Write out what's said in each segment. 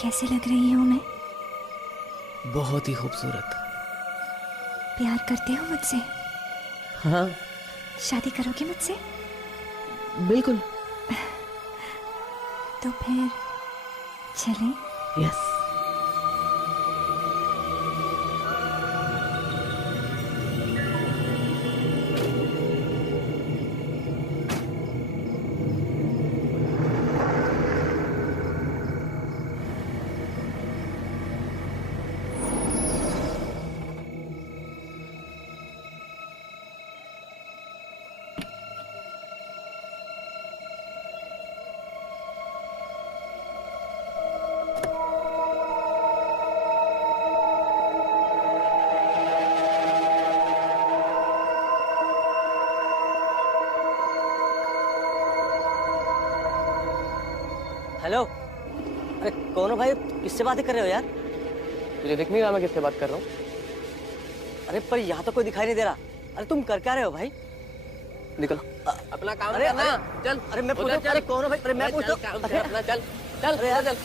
कैसी लग रही हूँ मैं? बहुत ही खूबसूरत। प्यार करते हो मुझसे? हाँ शादी करोगे मुझसे? बिल्कुल। तो फिर चलें? यस। हेलो। अरे कौन हो भाई, किससे बातें कर रहे हो यार? तुझे दिख नहीं रहा मैं किससे बात कर रहा हूँ? अरे पर यहाँ तो कोई दिखाई नहीं दे रहा। अरे तुम कर क्या रहे हो भाई? निकलो। अपना काम अरे करना। चल। अरे मैं पूछता हूँ, अरे कौन हो भाई? अरे मैं पूछता हूँ। अरे अपना चल चल अरे यार चल।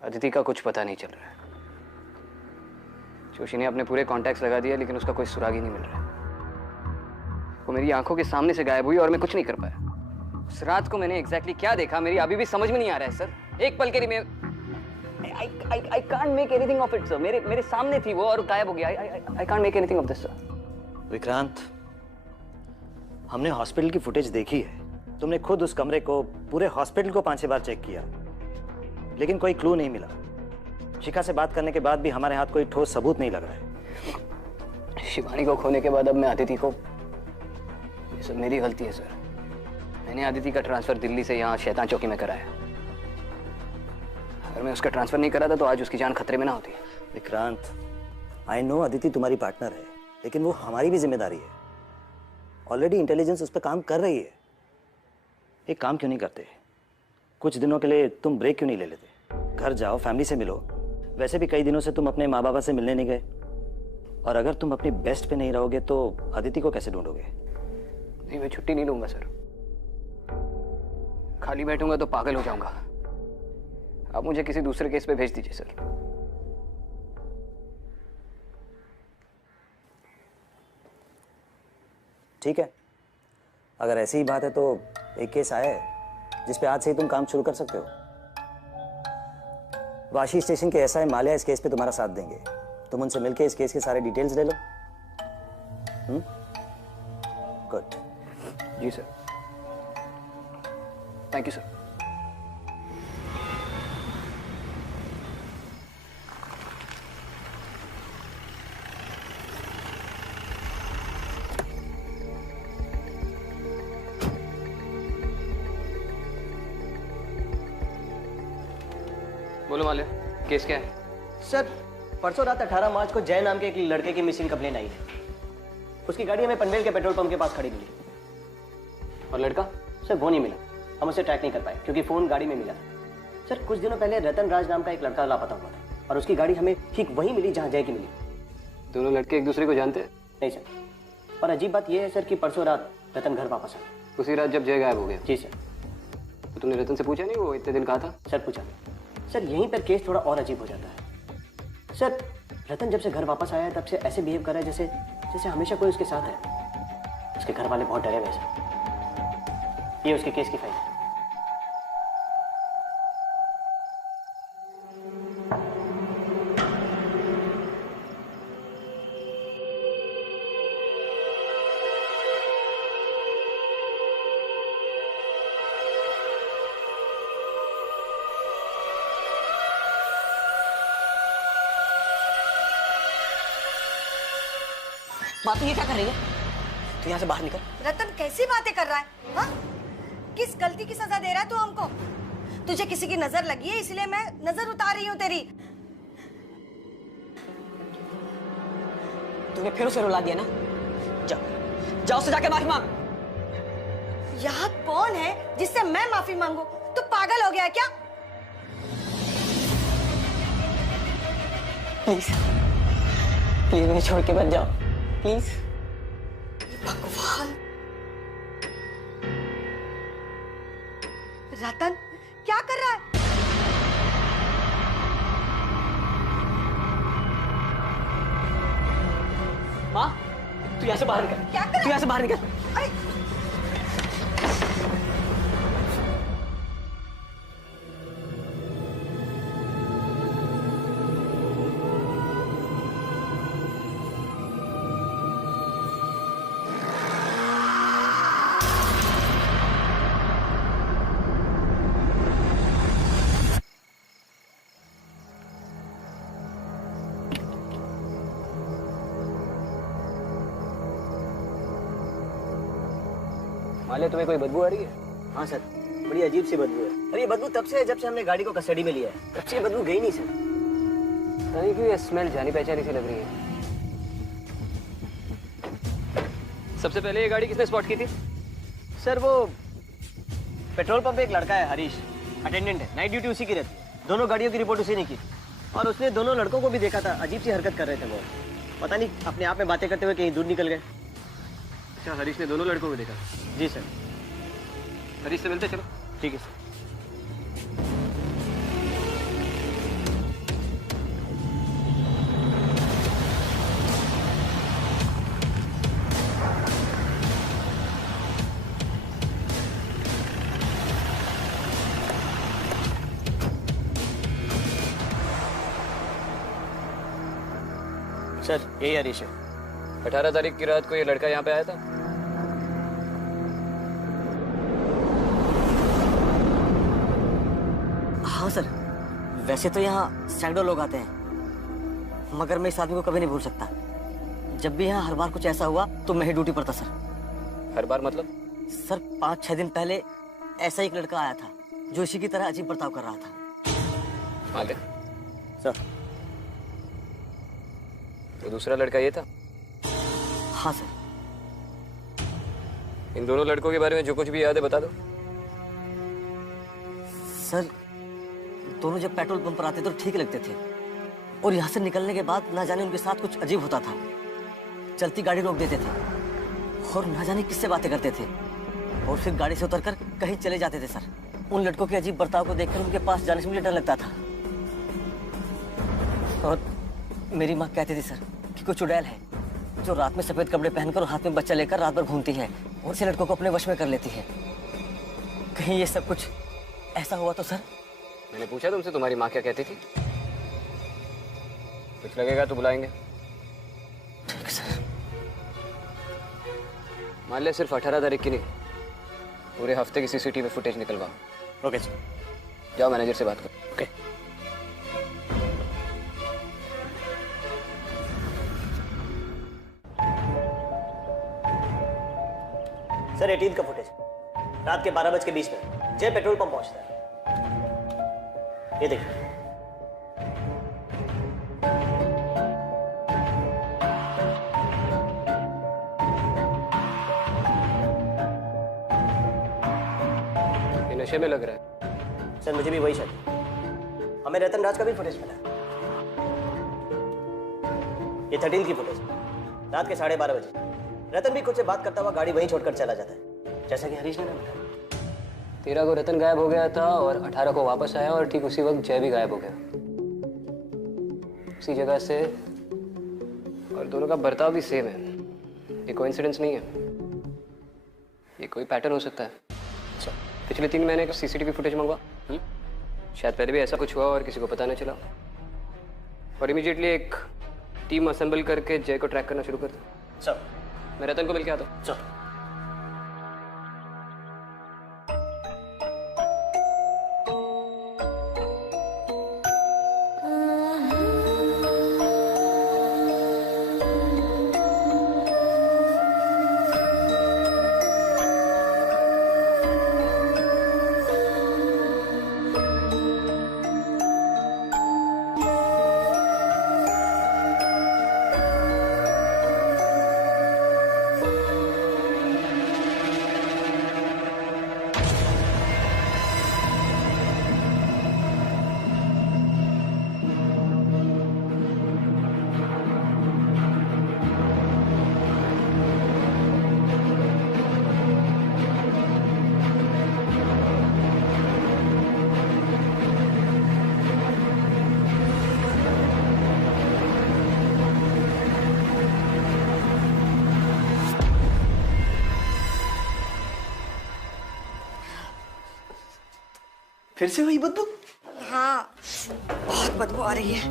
अदिति का कुछ पता नहीं चल रहा है। जोशी ने अपने पूरे कॉन्टैक्ट्स लगा दिया लेकिन उसका कोई सुराग ही नहीं मिल रहा है। वो मेरी आंखों के सामने से गायब हुई और मैं कुछ नहीं कर पाया। उस रात को मैंने एग्जैक्टली क्या देखा मेरी अभी भी समझ में नहीं आ रहा है सर। एक पल के लिए मैं I can't make anything of it sir. मेरे सामने थी वो और गायब हो गया। I can't make anything of this sir. Vikrant, हमने हॉस्पिटल की फुटेज देखी है। तुमने खुद उस कमरे को, पूरे हॉस्पिटल को 5-6 बार चेक किया लेकिन कोई क्लू नहीं मिला। शिखा से बात करने के बाद भी हमारे हाथ कोई ठोस सबूत नहीं लग रहा है। शिवानी को खोने के बाद अब मैं अदिति को, ये सब मेरी गलती है सर। मैंने अदिति का ट्रांसफर दिल्ली से यहाँ शैतान चौकी में कराया। अगर मैं उसका ट्रांसफर नहीं करा था तो आज उसकी जान खतरे में ना होती। विक्रांत, आई नो अदिति तुम्हारी पार्टनर है लेकिन वो हमारी भी जिम्मेदारी है। ऑलरेडी इंटेलिजेंस उस पर काम कर रही है। एक काम क्यों नहीं करते, कुछ दिनों के लिए तुम ब्रेक क्यों नहीं ले लेते? घर जाओ, फैमिली से मिलो। वैसे भी कई दिनों से तुम अपने माँ बाबा से मिलने नहीं गए और अगर तुम अपनी बेस्ट पे नहीं रहोगे तो अदिति को कैसे ढूंढोगे? नहीं, मैं छुट्टी नहीं लूंगा सर। खाली बैठूंगा तो पागल हो जाऊंगा। आप मुझे किसी दूसरे केस पे भेज दीजिए सर। ठीक है, अगर ऐसी ही बात है तो एक केस आया है जिस पे आज से ही तुम काम शुरू कर सकते हो। वाशी स्टेशन के एसआई माल्या इस केस पे तुम्हारा साथ देंगे। तुम उनसे मिलके इस केस के सारे डिटेल्स ले लो। गुड। जी सर। Thank you sir. बोलो माल्या, केस क्या है? सर, परसों रात 18 मार्च को जय नाम के एक लड़के की मिसिंग कंप्लेन आई है। उसकी गाड़ी हमें पनवेल के पेट्रोल पंप के पास खड़ी मिली। और लड़का? सर वो नहीं मिला, हम उसे ट्रैक नहीं कर पाए क्योंकि फोन गाड़ी में मिला था। सर कुछ दिनों पहले रतन राज नाम का एक लड़का लापता हुआ था और उसकी गाड़ी हमें ठीक वहीं मिली जहां जय की मिली। दोनों लड़के एक दूसरे को जानते हैं? नहीं सर। और अजीब बात यह है सर कि परसों रात रतन घर वापस आया। उसी रात जब जय गायब हो गया? जी सर। तो तुमने रतन से पूछा नहीं वो इतने दिन कहा था? सर पूछा। सर यहीं पर केस थोड़ा और अजीब हो जाता है। सर रतन जब से घर वापस आया है तब से ऐसे बिहेव कर रहा है जैसे जैसे हमेशा कोई उसके साथ है। उसके घर वाले बहुत डरे हुए सर। ये उसके केस की फाइल है। माँ, तू ये क्या कर रही है? तो यहाँ से बाहर निकल। रतन कैसी बातें कर रहा है? हाँ? किस गलती की सजा दे रहा है तू हमको? तुझे किसी की नजर लगी है इसलिए मैं नजर उतार रही हूँ तेरी। तूने फिर उसे रुला दिया ना? जाओ जाओ, उससे जाके माफी मांग। यहाँ कौन है जिससे मैं माफी मांगू? तू पागल हो गया है क्या? प्लीज प्लीज मुझे छोड़ के मत जाओ, प्लीज। भगवान, रतन क्या कर रहा है? माँ, तू यहाँ से बाहर निकल। क्या कर रहा है? तू यहाँ से बाहर निकल। अरे मान लिया तुम्हें कोई बदबू आ रही है? हाँ सर, बड़ी अजीब सी बदबू है। अरे ये बदबू तब से है जब से हमने गाड़ी को कस्टडी में लिया है। तब से ये बदबू गई नहीं सर। पता नहीं क्यों ये स्मेल जानी पहचानी सी लग रही है। सबसे पहले ये गाड़ी किसने स्पॉट की थी? सर वो पेट्रोल पंप पे एक लड़का है, हरीश, अटेंडेंट है, नाइट ड्यूटी उसी की रहती है। दोनों गाड़ियों की रिपोर्ट उसी ने की और उसने दोनों लड़कों को भी देखा था। अजीब सी हरकत कर रहे थे वो, पता नहीं अपने आप में बातें करते हुए कहीं दूर निकल गए। अच्छा, हरीश ने दोनों लड़कों को देखा? जी सर। हरीश से मिलते चलो। ठीक है सर। सर यही हरीश है। 18 तारीख की रात को ये लड़का यहाँ पे आया था? हाँ सर, वैसे तो यहाँ सैकड़ों लोग आते हैं, मगर मैं इस आदमी को कभी नहीं भूल सकता। जब भी यहाँ हर बार कुछ ऐसा हुआ तो मैं ही ड्यूटी पर था सर। हर बार मतलब? सर 5-6 दिन पहले ऐसा एक लड़का आया था जो इसी की तरह अजीब बर्ताव कर रहा था। हाँ देख, सर। तो दूसरा लड़का ये था? हाँ सर। इन दोनों लड़कों के बारे में जो कुछ भी याद है बता दो। सर दोनों जब पेट्रोल पंप पर आते तो ठीक लगते थे और यहाँ से निकलने के बाद ना जाने उनके साथ कुछ अजीब होता था। चलती गाड़ी रोक देते थे और ना जाने किससे बातें करते थे और फिर गाड़ी से उतरकर कहीं चले जाते थे सर। उन लड़कों के अजीब बर्ताव को देखकर उनके पास जाने से मुझे डर लगता था। और मेरी माँ कहती थी सर कि कोई चुड़ैल है जो रात में सफेद कपड़े पहनकर और हाथ में बच्चा लेकर रात भर घूमती है और ऐसे लड़कों को अपने वश में कर लेती है। कहीं ये सब कुछ ऐसा हुआ तो सर? मैंने पूछा तुमसे तुम्हारी माँ क्या कहती थी? कुछ लगेगा तो बुलाएंगे। ठीक है सर। मान लिया सिर्फ 18 तारीख की नहीं, पूरे हफ्ते की सीसीटीवी फुटेज निकलवाओ। Okay sir. जाओ मैनेजर से बात करो। ओके। सर 18 का फुटेज रात के 12:20 जय पेट्रोल पंप पहुंचता है। ये देखिए। ये नशे में लग रहा है। सर मुझे भी वही शक। हमें रतन राज का भी फुटेज मिला। ये 13 की फुटेज रात के 12:30 बजे। रतन भी खुद से बात करता हुआ गाड़ी वहीं छोड़कर चला जाता है, जैसा कि हरीश ने बताया। 13 को रतन गायब हो गया था और 18 को वापस आया और ठीक उसी वक्त जय भी गायब हो गया, उसी जगह से। और दोनों का बर्ताव भी सेम है। ये कोइंसिडेंस नहीं है, ये कोई पैटर्न हो सकता है। अच्छा, पिछले 3 महीने का सीसीटीवी फुटेज मंगवा। शायद पहले भी ऐसा कुछ हुआ और किसी को पता नहीं चला। और इमीडिएटली एक टीम असेंबल करके जय को ट्रैक करना शुरू कर दो। सर मैं रतन को मिल के आता हूँ। सर। फिर से वही बदबू? हाँ, बहुत बदबू आ रही है।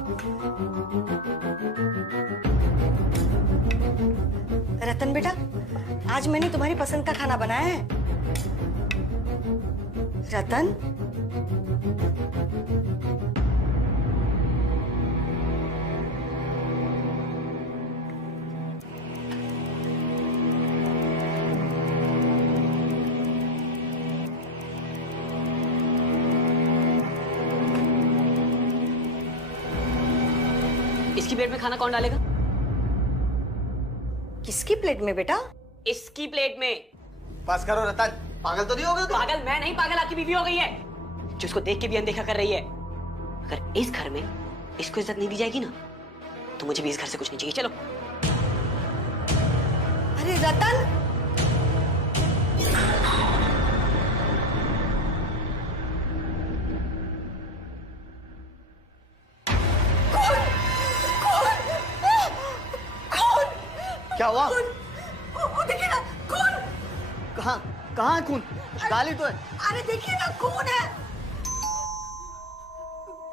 रतन बेटा, आज मैंने तुम्हारी पसंद का खाना बनाया है। रतन, इसकी प्लेट में खाना कौन डालेगा? किसकी प्लेट में बेटा? इसकी प्लेट में। बस करो रतन, पागल तो नहीं हो गए तुम? पागल मैं नहीं, पागल आपकी बीवी हो गई है, जिसको देख के भी अनदेखा कर रही है। अगर इस घर में इसको इज्जत नहीं दी जाएगी ना, तो मुझे भी इस घर से कुछ नहीं चाहिए। चलो। अरे रतन, क्या हुआ? वो देखिए ना, खून। कहाँ कहाँ है खून? गाली तो है। अरे देखिए ना, खून है।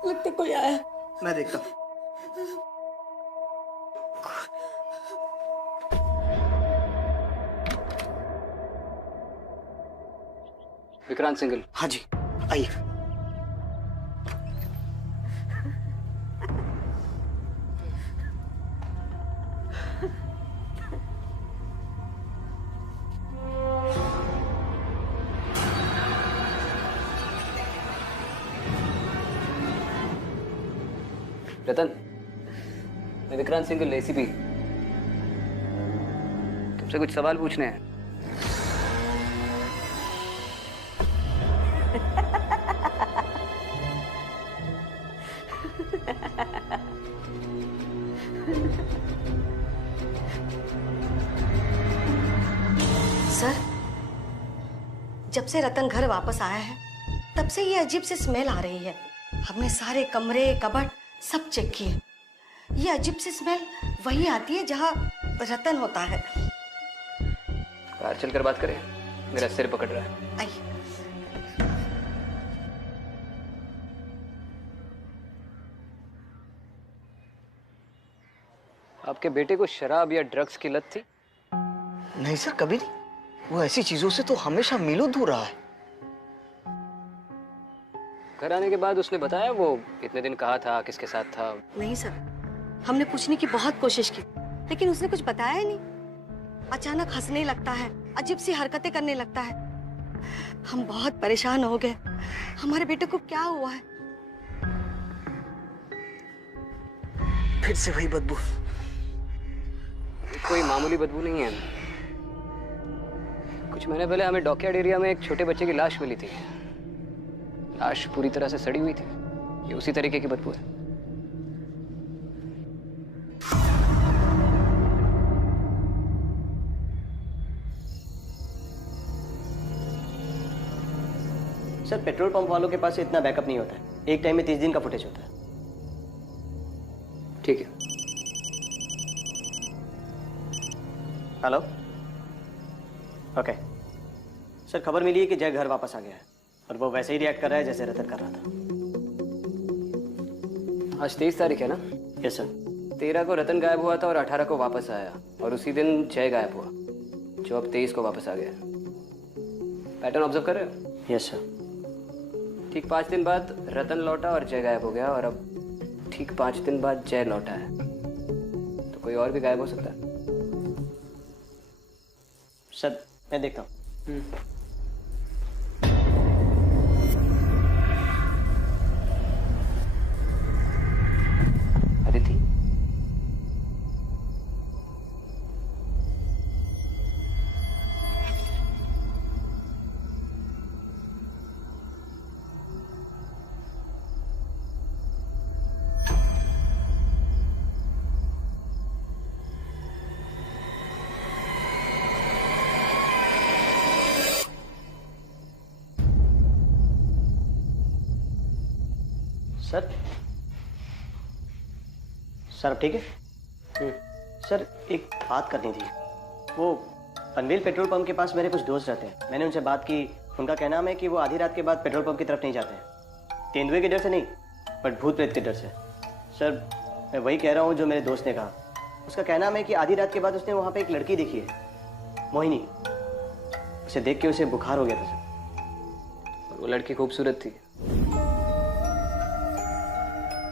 लगता कोई आया। मैं देखता हूँ। विक्रांत सिंघल। हाँ जी, आइए। रतन, मैं विक्रांत सिंघल, एसीपी। तुमसे कुछ सवाल पूछने हैं। सर, जब से रतन घर वापस आया है, तब से ये अजीब सी स्मेल आ रही है। हमने सारे कमरे, कबर्ड सब चेक किए। ये अजीब सी स्मेल वहीं आती है जहाँ रतन होता है। बाहर चलकर बात करें, मेरा सिर पकड़ रहा है। आइए। आपके बेटे को शराब या ड्रग्स की लत थी? नहीं सर, कभी नहीं। वो ऐसी चीजों से तो हमेशा मीलों दूर रहा है। घर आने के बाद उसने बताया वो इतने दिन कहाँ था, किसके साथ था? नहीं सर, हमने पूछने की बहुत कोशिश की, लेकिन उसने कुछ बताया ही नहीं। अचानक हंसने लगता है, अजीब सी हरकतें करने लगता है। हम बहुत परेशान हो गए। हमारे बेटे को क्या हुआ है? फिर से वही बदबू। कोई मामूली बदबू नहीं है। कुछ महीने पहले हमें डॉकयार्ड एरिया में एक छोटे बच्चे की लाश मिली थी। लाश पूरी तरह से सड़ी हुई थी। ये उसी तरीके की बदबू है। सर, पेट्रोल पंप वालों के पास इतना बैकअप नहीं होता है। एक टाइम में 30 दिन का फुटेज होता है। ठीक है। हेलो। ओके सर, खबर मिली है कि जय घर वापस आ गया है और वो वैसे ही रिएक्ट कर रहा है जैसे रतन कर रहा था। आज 23 तारीख है ना? Yes sir. 13 को रतन गायब हुआ था और 18 को वापस आया, और उसी दिन जय गायब हुआ, जो अब 23 को वापस आ गया। पैटर्न ऑब्जर्व कर रहे हो? Yes sir. ठीक 5 दिन बाद रतन लौटा और जय गायब हो गया, और अब ठीक 5 दिन बाद जय लौटा है। तो कोई और भी गायब हो सकता है। सर, मैं देखता हूँ। अदिति, सर, सर अब ठीक है? सर, एक बात करनी थी। वो पनवेल पेट्रोल पंप के पास मेरे कुछ दोस्त रहते हैं। मैंने उनसे बात की। उनका कहना है कि वो आधी रात के बाद पेट्रोल पंप की तरफ नहीं जाते हैं। तेंदुए के डर से नहीं, बट भूत प्रेत के डर से। सर, मैं वही कह रहा हूँ जो मेरे दोस्त ने कहा। उसका कहना है कि आधी रात के बाद उसने वहाँ पे एक लड़की देखी है, मोहिनी। उसे देख के उसे बुखार हो गया था सर। और वो लड़की खूबसूरत थी।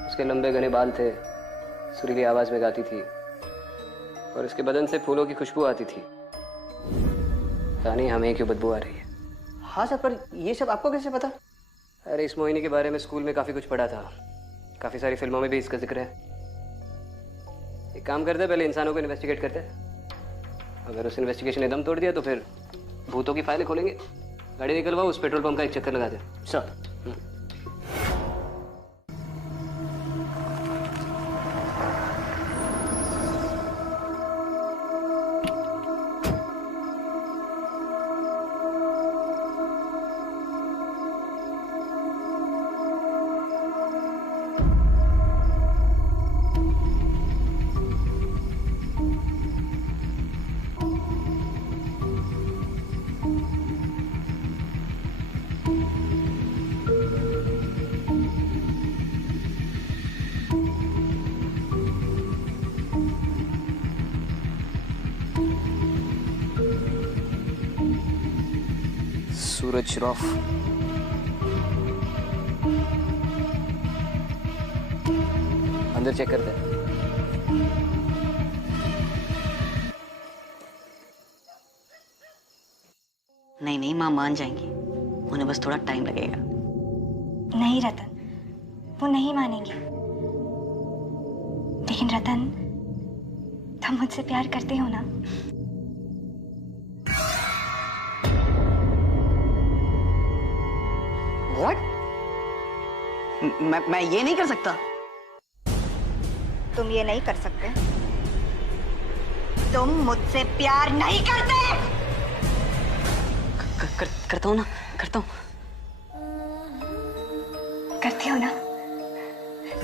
उसके लंबे घने बाल थे, सुरीली आवाज में गाती थी और उसके बदन से फूलों की खुशबू आती थी। पता नहीं हमें क्यों बदबू आ रही है। हाँ सर, पर ये सब आपको कैसे पता? अरे इस मोहिनी के बारे में स्कूल में काफी कुछ पढ़ा था, काफी सारी फिल्मों में भी इसका जिक्र है। एक काम करते हैं, पहले इंसानों को इन्वेस्टिगेट करते हैं। अगर उस इन्वेस्टिगेशन ने दम तोड़ दिया तो फिर भूतों की फाइलें खोलेंगे। गाड़ी निकलवाओ, उस पेट्रोल पंप का एक चक्कर लगा दे। सर। सूरज श्रॉफ। अंदर चेक करते हैं। नहीं नहीं, माँ मान जाएंगी, उन्हें बस थोड़ा टाइम लगेगा। नहीं रतन, वो नहीं मानेंगे। लेकिन रतन, तुम मुझसे प्यार करते हो ना? What? मैं ये नहीं कर सकता। तुम ये नहीं कर सकते। तुम मुझसे प्यार नहीं करते। करता हूँ ना, करता हूँ। करते हो ना?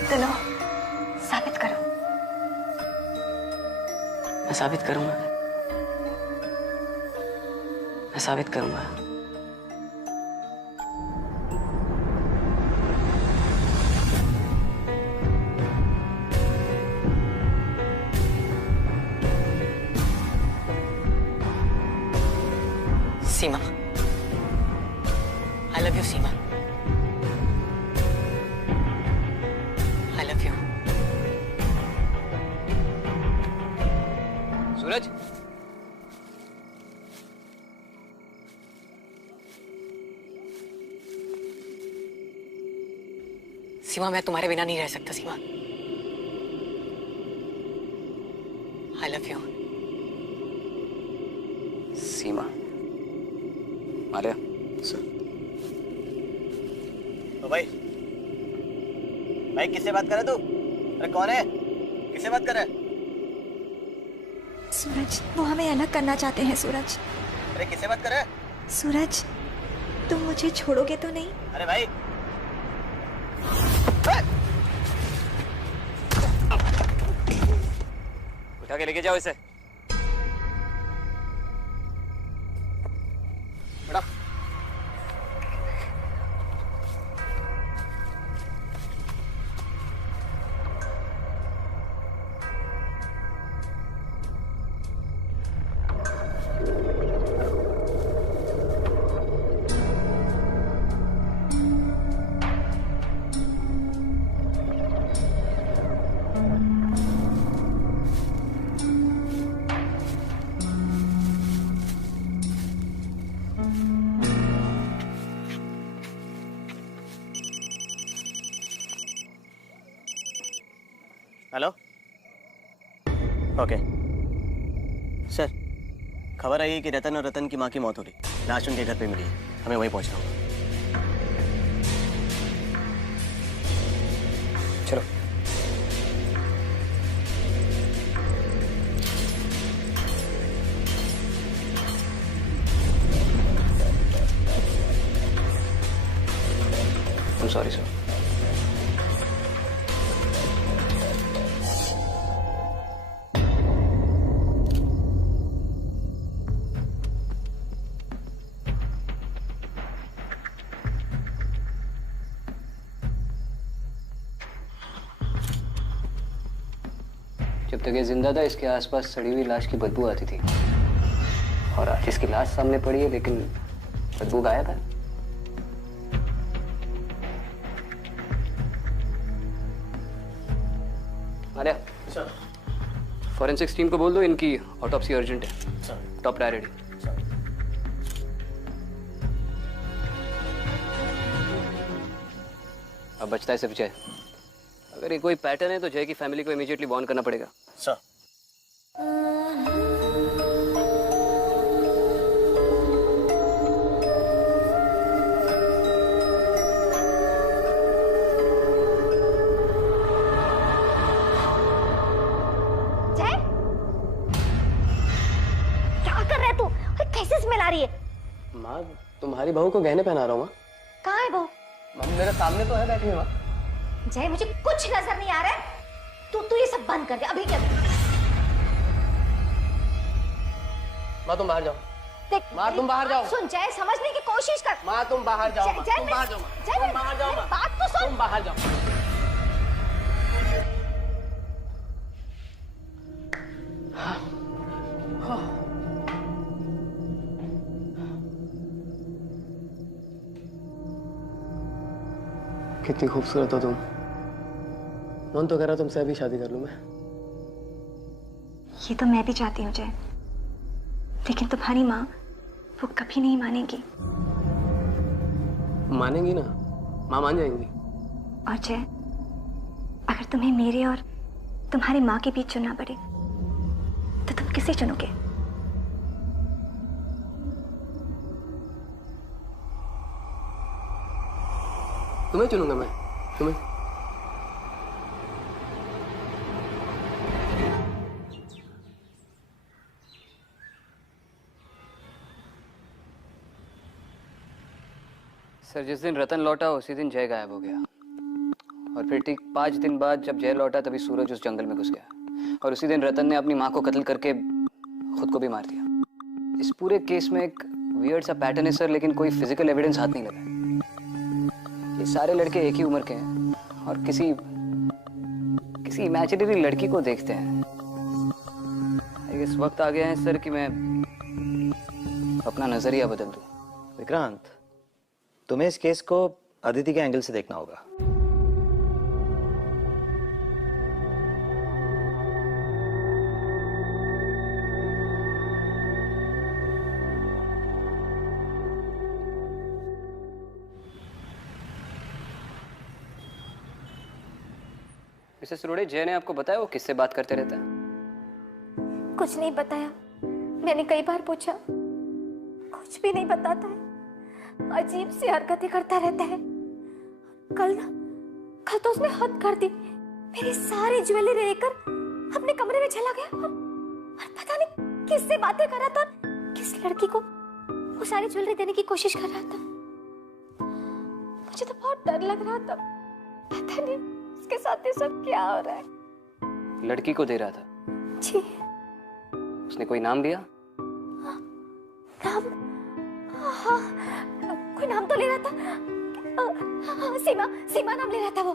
तो लो, साबित करो। मैं साबित करूंगा, मैं साबित करूंगा। सीमा, I love you, Seema. I love you। सूरज, सीमा, मैं तुम्हारे बिना नहीं रह सकता सीमा। I love you। Seema. Maria. Sir. तो भाई किससे बात कर रहा है तू? अरे कौन है? किससे बात कर रहा है? सूरज, वो हमें अलग करना चाहते हैं। सूरज। अरे किससे बात कर रहा है? सूरज, तुम मुझे छोड़ोगे तो नहीं? अरे भाई, उठा के लेके जाओ इसे। बड़ा हेलो। ओके सर, खबर आई है कि रतन और रतन की माँ की मौत हो गई। लाश उनके घर पे मिली है। हमें वहीं पहुंचना होगा। चलो। I'm sorry, sir. तक ये जिंदा था इसके आसपास सड़ी हुई लाश की बदबू आती थी, और आज इसकी लाश सामने पड़ी है लेकिन बदबू गायब है। आर्या, फॉरेंसिक्स टीम को बोल दो इनकी ऑटोप्सी अर्जेंट है, टॉप प्रायोरिटी। अब बचता है सिर्फ जय। अगर ये कोई पैटर्न है तो जय की फैमिली को इमीडिएटली वार्न करना पड़ेगा। सर। जय, क्या कर रहा है तू? अरे कैसे स्मेल आ रही है? माँ, तुम्हारी बहू को गहने पहना रहा हूँ। माँ, कहाँ है वो? मम्मी मेरे सामने तो है बैठी हुई। माँ, जय मुझे कुछ नजर नहीं आ रहा है। तू ये सब बंद कर दे अभी के अभी। माँ तुम बाहर जाओ। देख, माँ तुम बाहर जाओ। सुन जय, समझने की कोशिश कर। माँ तुम बाहर जाओ। माँ जय, तुम बाहर जाओ। जय, तुम बाहर जाओ। माँ बात तो सुन। तुम बाहर जाओ। कितनी खूबसूरत हो तुम। मन तो कह रहा तुमसे अभी शादी कर लूं मैं। ये तो मैं भी चाहती हूँ जय, लेकिन तुम्हारी माँ वो कभी नहीं मानेगी। मानेंगी ना, माँ मान जाएंगी। और जय, अगर तुम्हें मेरे और तुम्हारी माँ के बीच चुनना पड़े तो तुम किसे चुनोगे? तुम्हें चुनूंगा मैं, तुम्हें। सर, जिस दिन रतन लौटा उसी दिन जय गायब हो गया, और फिर ठीक 5 दिन बाद जब जय लौटा तभी सूरज उस जंगल में घुस गया, और उसी दिन रतन ने अपनी माँ को कत्ल करके खुद को भी मार दिया। इस पूरे केस में एक वियर्ड सा पैटर्न है सर, लेकिन कोई फिजिकल एविडेंस हाथ नहीं लगा। ये सारे लड़के एक ही उम्र के हैं और किसी इमेजिनरी लड़की को देखते हैं। इस वक्त आ गया है सर कि मैं अपना नजरिया बदल दूं। विक्रांत, तुम्हें इस केस को अदिति के एंगल से देखना होगा। मिसेस रोड़े, जय ने आपको बताया वो किससे बात करते रहता है? कुछ नहीं बताया। मैंने कई बार पूछा, कुछ भी नहीं बताता है। अजीब सी हरकतें करता रहता है। कल तो उसने हद कर दी। मेरी सारी ज्वेलरी लेकर अपने कमरे में चला गया और पता नहीं किससे बातें कर रहा था, किस लड़की को वो सारी ज्वेलरी देने की कोशिश कर रहा था। मुझे तो बहुत डर लग रहा था। पता नहीं उसके साथ ये सब क्या हो रहा है। लड़की को दे रहा था? जी। उसने कोई नाम लिया? नाम? हाँ, कोई नाम तो ले रहा था। हाँ, सीमा नाम ले रहा था वो।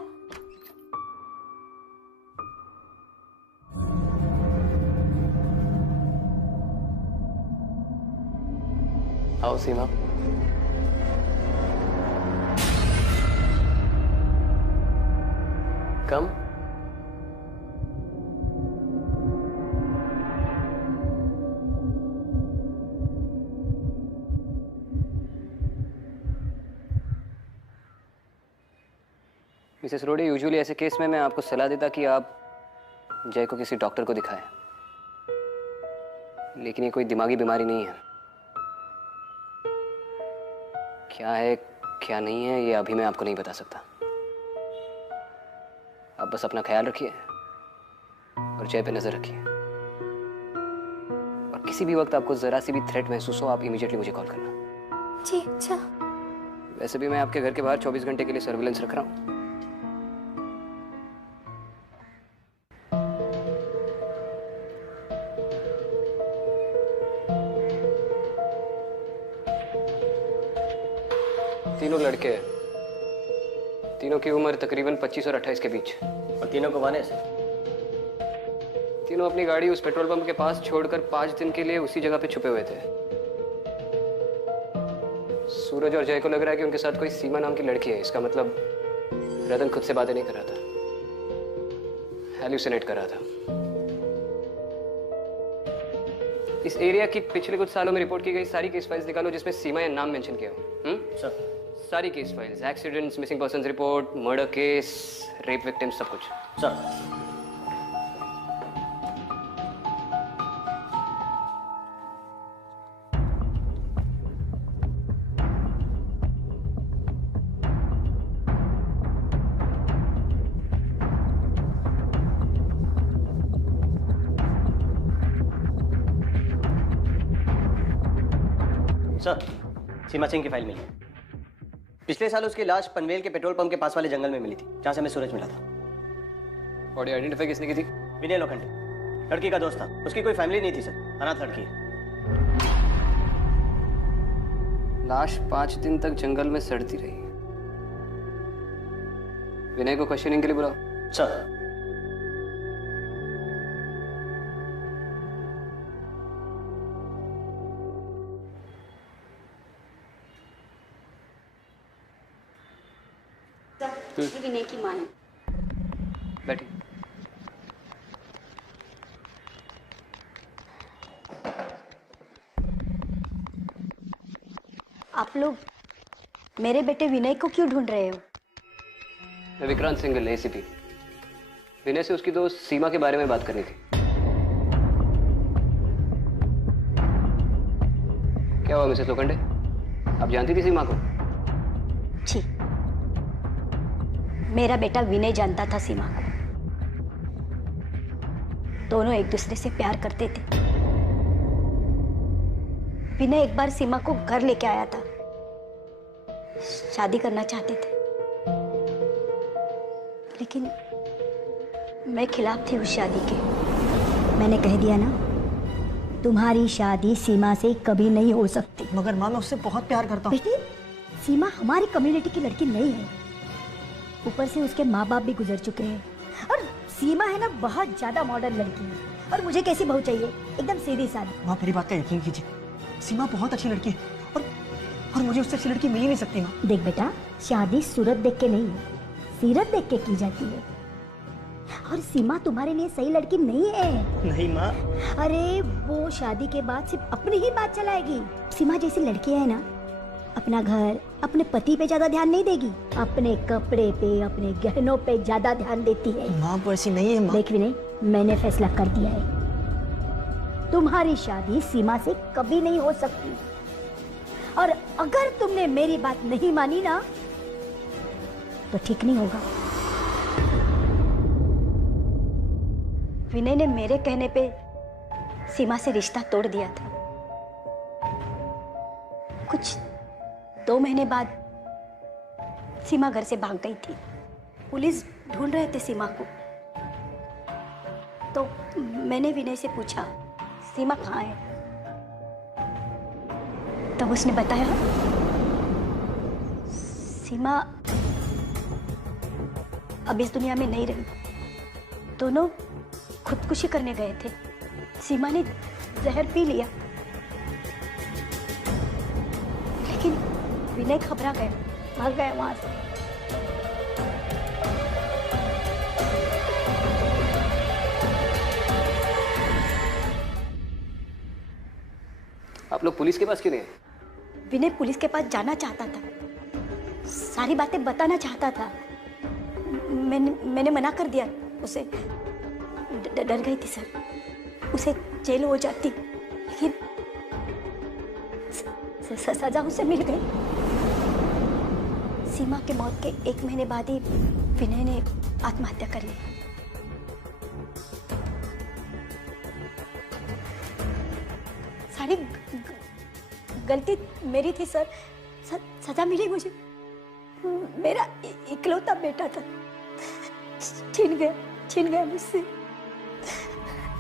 आओ सीमा। कम। मिसेस रोडे, यूजुअली ऐसे केस में मैं आपको सलाह देता कि आप जय को किसी डॉक्टर को दिखाएं, लेकिन ये कोई दिमागी बीमारी नहीं है। क्या है क्या नहीं है ये अभी मैं आपको नहीं बता सकता। आप बस अपना ख्याल रखिए और जय पे नजर रखिए, और किसी भी वक्त आपको जरा सी भी थ्रेट महसूस हो आप इमीडिएटली मुझे कॉल करना। जी अच्छा। वैसे भी मैं आपके घर के बाहर 24 घंटे के लिए सर्विलेंस रख रहा हूँ। तीनों लड़के हैं, तीनों की उम्र तकरीबन 25 और 28 के बीच। और तीनों को माने से? तीनों अपनी गाड़ी उस पेट्रोल पंप के पास छोड़कर 5 दिन के लिए उसी जगह पे छुपे हुए थे। सूरज और जय को लग रहा है कि उनके साथ कोई सीमा नाम की लड़की है। इसका मतलब रतन खुद से बातें नहीं कर रहा था, हैल्यूसिनेट कर रहा था। इस एरिया की पिछले कुछ सालों में रिपोर्ट की गई सारी केस फाइल्स निकालो जिसमें सीमा या नाम मेंशन किया हो। सर सारी case files, accidents, missing persons report, murder case, rape victims, सब कुछ। सर सर, सीमा सिंह की फाइल मिली है। पिछले साल उसकी लाश पनवेल के पेट्रोल पंप के पास वाले जंगल में मिली थी, जहां से हमें सूरज मिला था। बॉडी आइडेंटिफाई किसने की थी? विनय लोखंडे, लड़की का दोस्त था। उसकी कोई फैमिली नहीं थी सर, अनाथ लड़की है। लाश 5 दिन तक जंगल में सड़ती रही। विनय को क्वेश्चनिंग के लिए बुलाओ। सर विनय की मां है। बैठी। आप लोग मेरे बेटे विनय को क्यों ढूंढ रहे हो? मैं विक्रांत सिंघल, एसीपी। विनय से उसकी दोस्त सीमा के बारे में बात करनी थी। क्या हुआ मिसेस लोखंडे, आप जानती थी सीमा को? जी, मेरा बेटा विनय जानता था सीमा को। दोनों एक दूसरे से प्यार करते थे। विनय एक बार सीमा को घर लेके आया था, शादी करना चाहते थे, लेकिन मैं खिलाफ थी उस शादी के। मैंने कह दिया ना, तुम्हारी शादी सीमा से कभी नहीं हो सकती। मगर माँ, मैं उससे बहुत प्यार करता हूँ। बेटी, सीमा हमारी कम्युनिटी की लड़की नहीं है। ऊपर से उसके माँ बाप भी गुजर चुके हैं। और सीमा है ना, बहुत ज्यादा मॉडर्न लड़की है। और मुझे कैसी बहू चाहिए? एकदम सीधी सादी। माँ, मेरी बात का यकीन कीजिए, सीमा बहुत अच्छी लड़की है और मुझे उससे अच्छी लड़की मिल ही नहीं सकती माँ। देख बेटा, शादी सूरत देख के नहीं, सीरत देख के की जाती है। और सीमा तुम्हारे लिए सही लड़की नहीं है। नहीं माँ। अरे वो शादी के बाद सिर्फ अपनी ही बात चलाएगी। सीमा जैसी लड़की है ना, अपना घर, अपने पति पे ज्यादा ध्यान नहीं देगी, अपने कपड़े पे, अपने गहनों पे ज्यादा ध्यान देती है। माँ, वो ऐसी नहीं है माँ। देख विनय, मैंने फैसला कर दिया है, तुम्हारी शादी सीमा से कभी नहीं हो सकती। और अगर तुमने मेरी बात नहीं मानी ना, तो ठीक नहीं होगा। विनय ने मेरे कहने पे सीमा से रिश्ता तोड़ दिया था। कुछ 2 महीने बाद सीमा घर से भाग गई थी। पुलिस ढूंढ रहे थे सीमा को। तो मैंने विनय से पूछा, सीमा कहाँ है? तब उसने बताया, सीमा अब इस दुनिया में नहीं रही। दोनों खुदकुशी करने गए थे। सीमा ने जहर पी लिया, लेकिन विनय घबरा गया, भाग गया वहां से। आप लोग पुलिस के पास क्यों नहीं आए? विनय पुलिस के पास जाना चाहता था, सारी बातें बताना चाहता था। मैंने मना कर दिया उसे। डर गई थी सर, उसे जेल हो जाती, लेकिन सजा उसे मिल गई। सीमा के मौत के 1 महीने बाद ही विनय ने आत्महत्या कर ली। सारी गलती मेरी थी सर, सजा मिली मुझे। मेरा इकलौता बेटा था, छीन गया मुझसे,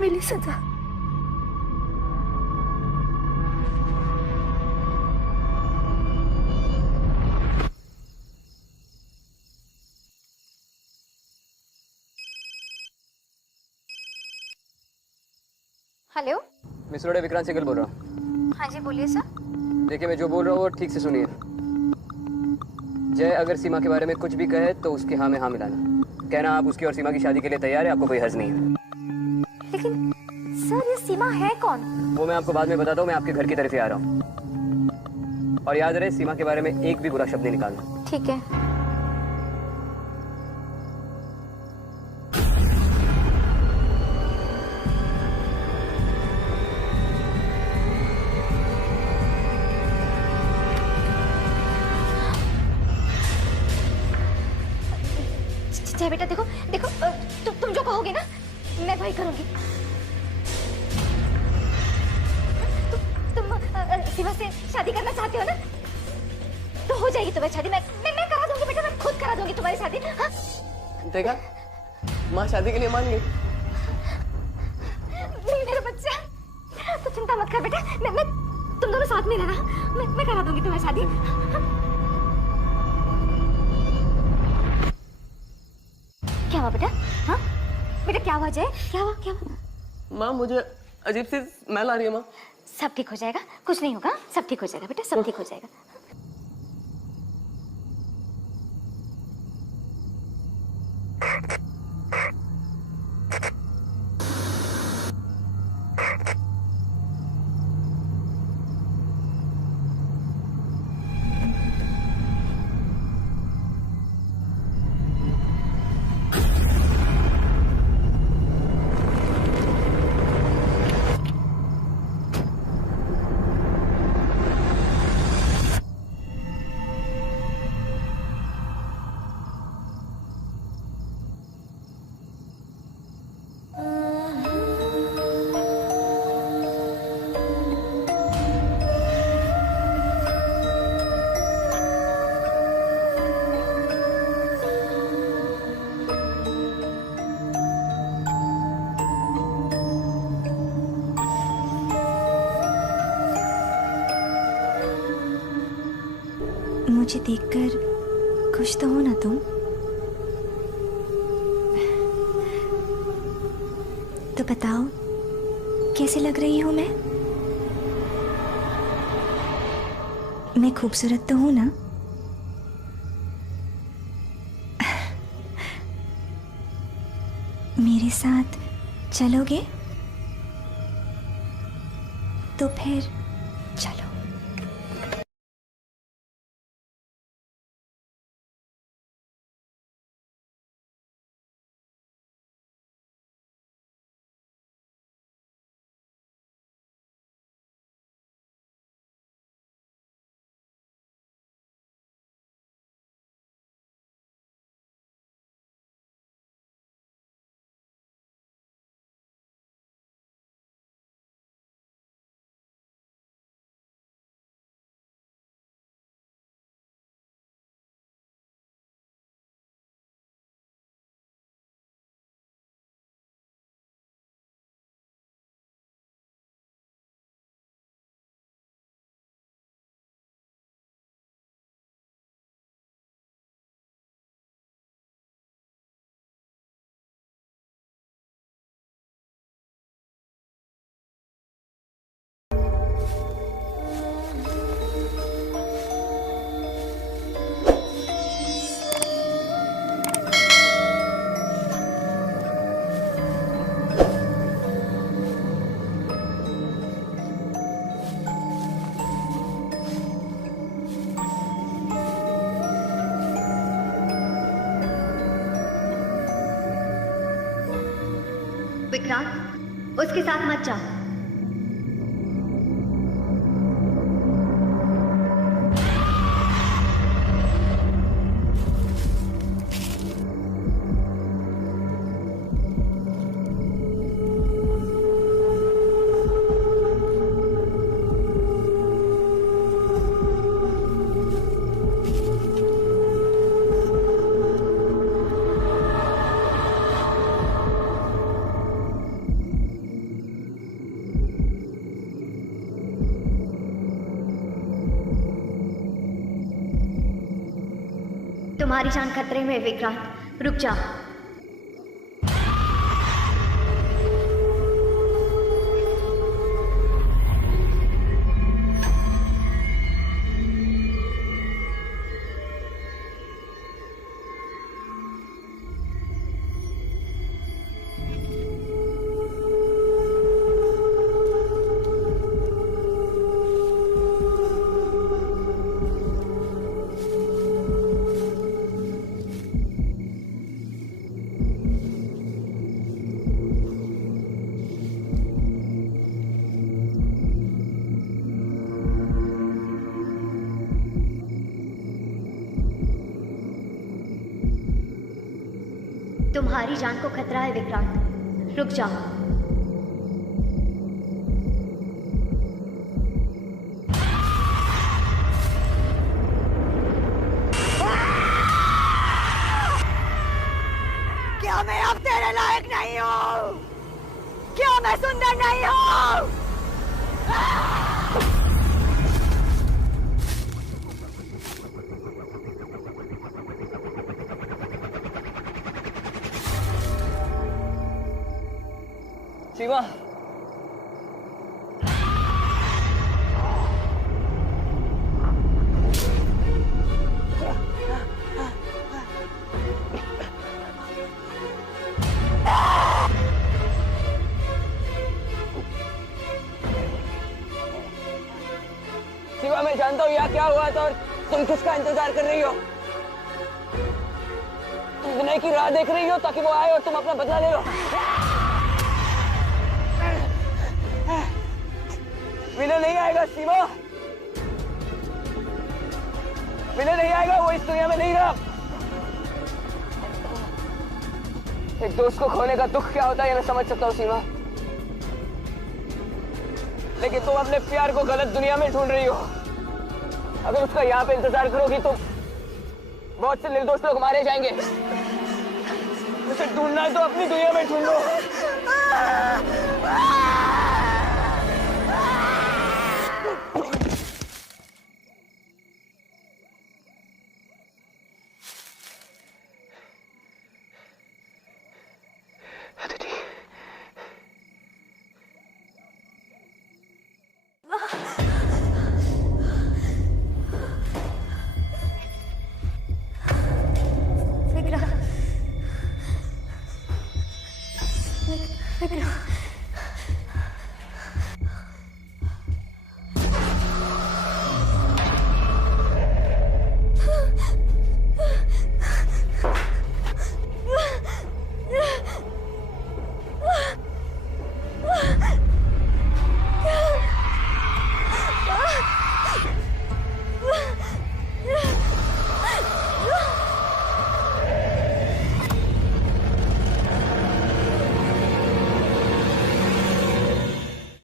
मिली सजा। हेलो। मिस रोडे विक्रांत सिंगल बोल रहा हूँ। हाँ जी बोलिए सर। देखिए मैं जो बोल रहा हूँ वो ठीक से सुनिए। जय अगर सीमा के बारे में कुछ भी कहे तो उसके हाँ में हाँ मिलाना। कहना आप उसकी और सीमा की शादी के लिए तैयार है, आपको कोई हर्ज नहीं है। लेकिन सर ये सीमा है कौन? वो मैं आपको बाद में बताता हूँ, मैं आपके घर की तरफ ही आ रहा हूँ। और याद रहे सीमा के बारे में एक भी बुरा शब्द नहीं निकालना। ठीक है। जय बेटा देखो देखो, तुम जो कहोगे ना मैं वही करूंगी। तुम सीमा से शादी करना चाहते हो ना, तो हो जाएगी तुम्हारी शादी। मैं करा दूंगी बेटा, मैं खुद करा दूंगी तुम्हारी शादी। हाँ? देखा, माँ शादी के लिए मान गई। मेरा बच्चा, तो चिंता मत कर बेटा, मैं तुम दोनों साथ में रहना, मैं करा दूंगी तुम्हारी शादी। हाँ? क्या हुआ बेटा? हाँ बेटा क्या हुआ जय? क्या हुआ क्या हुआ? माँ मुझे अजीब सी स्मेल आ रही है माँ। सब ठीक हो जाएगा, कुछ नहीं होगा, सब ठीक हो जाएगा बेटा, सब ठीक हो जाएगा। मुझे देखकर खुश तो हो ना तुम? तो बताओ कैसे लग रही हूं मैं खूबसूरत तो हूं ना? मेरे साथ चलोगे? तो फिर चलो। विक्रांत उसके साथ मत जाओ। तुम्हारी जान खतरे में विक्रांत, रुक जा। तुम्हारी जान को खतरा है विक्रांत, रुक जाओ। क्या मैं अब तेरे लायक नहीं हूँ? क्या मैं सुंदर नहीं हूँ? सीमा, सीमा, मैं जानता हूँ यहाँ क्या हुआ था और तुम किसका इंतजार कर रही हो। तुम विनय की राह देख रही हो ताकि वो आए और तुम अपना बदला ले लो। विनय नहीं आएगा सीमा, विनय नहीं आएगा, वो इस दुनिया में नहीं रहा। एक दोस्त को खोने का दुख क्या होता है ये मैं समझ सकता हूँ सीमा, लेकिन तुम अपने प्यार को गलत दुनिया में ढूंढ रही हो। अगर उसका यहाँ पे इंतजार करोगी तो बहुत से निर्दोष लोग मारे जाएंगे। उसे ढूंढना है तो अपनी दुनिया में ढूंढो।